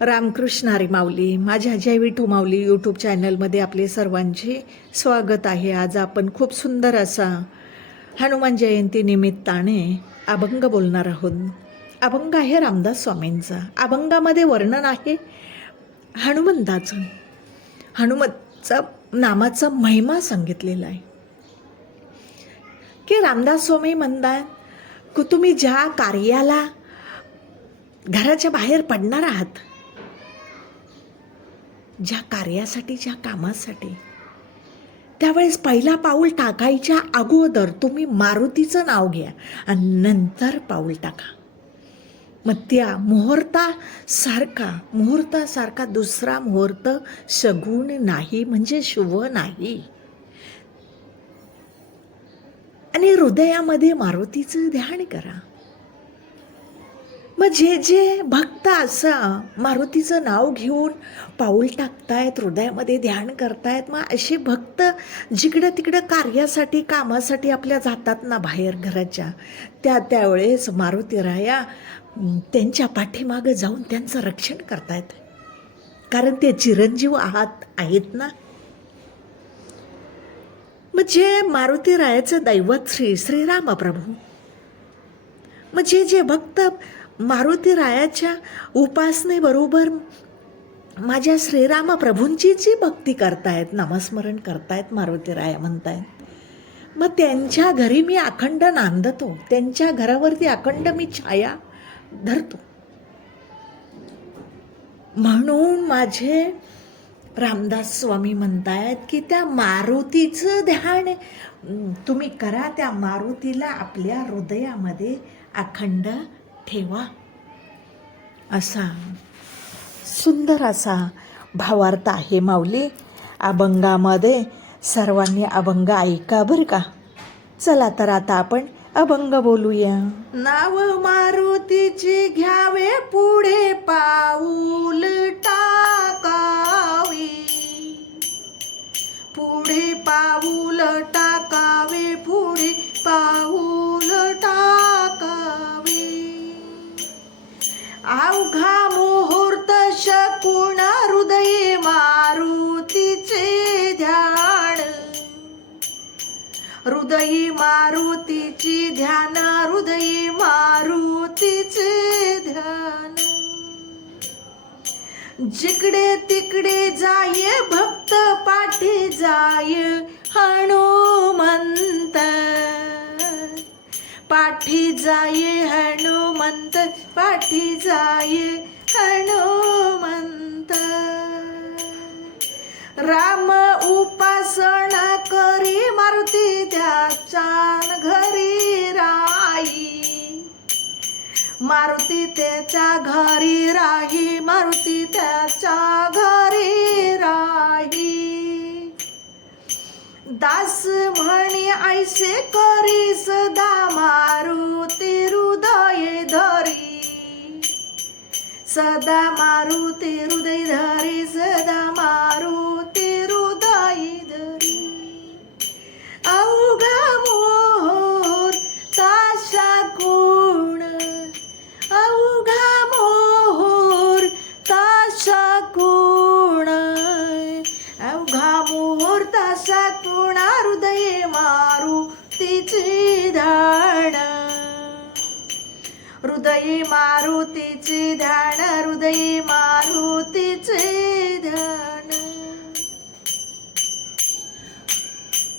रामकृष्ण हरी माऊली. माझ्या जय विठू माऊली यूट्यूब चॅनलमध्ये आपले सर्वांचे स्वागत आहे. आज आपण खूप सुंदर असा हनुमान जयंती निमित्ताने अभंग बोलणार आहोत. अभंग आहे रामदास स्वामींचा. अभंगामध्ये वर्णन आहे हनुमंताचं. हनुमंतचा नामाचा महिमा सांगितलेला आहे की रामदास स्वामी म्हणतात की तुम्ही ज्या कार्याला घराच्या बाहेर पडणार आहात, ज्या कार्यासाठी, ज्या कामासाठी, त्यावेळेस पहिला पाऊल टाकायच्या अगोदर तुम्ही मारुतीचं नाव घ्या आणि नंतर पाऊल टाका. मग त्या मुहूर्तासारखा दुसरा मुहूर्त शगुन नाही, म्हणजे शुभ नाही. आणि हृदयामध्ये मारुतीचं ध्यान करा. मग जे भक्त असं मारुतीचं नाव घेऊन पाऊल टाकतायत, हृदयामध्ये ध्यान करतायत, मग असे भक्त जिकडं तिकडं कार्यासाठी, कामासाठी आपल्या जातात ना बाहेर घराच्या, त्यावेळेस मारुतीराया त्यांच्या पाठीमागं जाऊन त्यांचं रक्षण करतायत, कारण ते चिरंजीव आहेत ना. मग जे मारुतीरायाचं दैवत श्रीराम प्रभू, मग जे भक्त मारुतीरायाच्या उपासनेबरोबर माझ्या श्रीराम प्रभूंची जी भक्ती करतायत, नामस्मरण करतायत, मारुतीराया म्हणतायत, मग त्यांच्या घरी मी अखंड नांदतो, त्यांच्या घरावरती अखंड मी छाया धरतो. म्हणून माझे रामदास स्वामी म्हणतायत की त्या मारुतीचं ध्यान तुम्ही करा, त्या मारुतीला आपल्या हृदयामध्ये अखंड ठेवा. असा सुंदर असा भावार्थ आहे माऊली अभंगामध्ये. सर्वांनी अभंग ऐका बरं का. चला तर आता आपण अभंग बोलूया. नाव मारुतीचे घ्यावे, पुढे पाऊल टाकावे, पुढे पाऊल टाकावे, पुढे पाऊल टाकावे. अवघा मुहूर्त शकुन हृदये मारुतीचे ध्यान, हृदयी मारुतीचे ध्यान, हृदयी मारुतीचे ध्यान. जिकडे तिकडे जाय भक्त, पाठी जाय हनुमंत, पाठी जाय हनुमंत, पाठी जाय हनुमंत. राम उपासना करी, मारुती त्याच्या घरी राही, मारुती त्याच्या घरी राही, मारुती त्याच्या घरी राही. दास म्हणे ऐसे करी, सदा मारुती हृदय धरी, सदा मारुती हृदय धरी, सदा मारुती हृदय धरी. अवघा मुहूर्ता शकुन, अवघा मुहूर्ता शकुन, अवघा मुहूर्ता शकुन हृदये मारुतीचे ध्यान, हृदये मारुतीचे ध्यान, हृदये मारुतीचे ध्यान.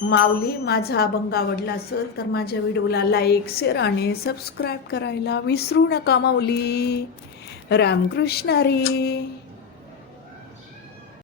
माऊली, माझा अभंग आवडला असेल तर माझ्या व्हिडिओला लाईक, शेअर आणि सबस्क्राईब करायला विसरू नका माऊली. रामकृष्ण हरी.